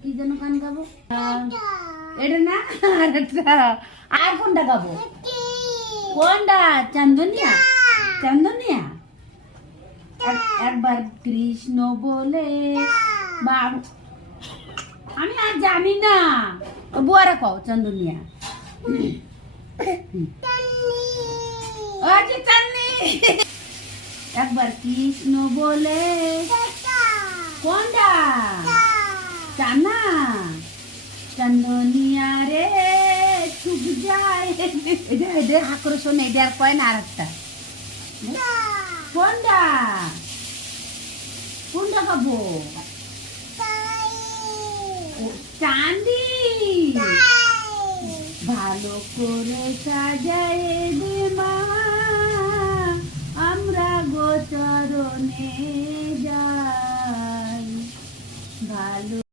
কি যেন গান গাবো এটা না আরেকটা আর কোনটা গাবো কোনটা চান্দনিয়া চান্দনিয়া একবার কৃষ্ণ বলে বাবু আমি আর জানি না বুয়ারা কও চান্দনিয়া আচ্ছা চান্দনি একবার কৃষ্ণ বলে কোনটা চানা চান্দনিয়া রে চুপ যায় এটা আকর্ষণ এটা আর কয় না আর একটা কোনটা কোনটা খাবো চাঁদি ভালো করে সাজায় দে মা আমরা গোচরণে যাই ভালো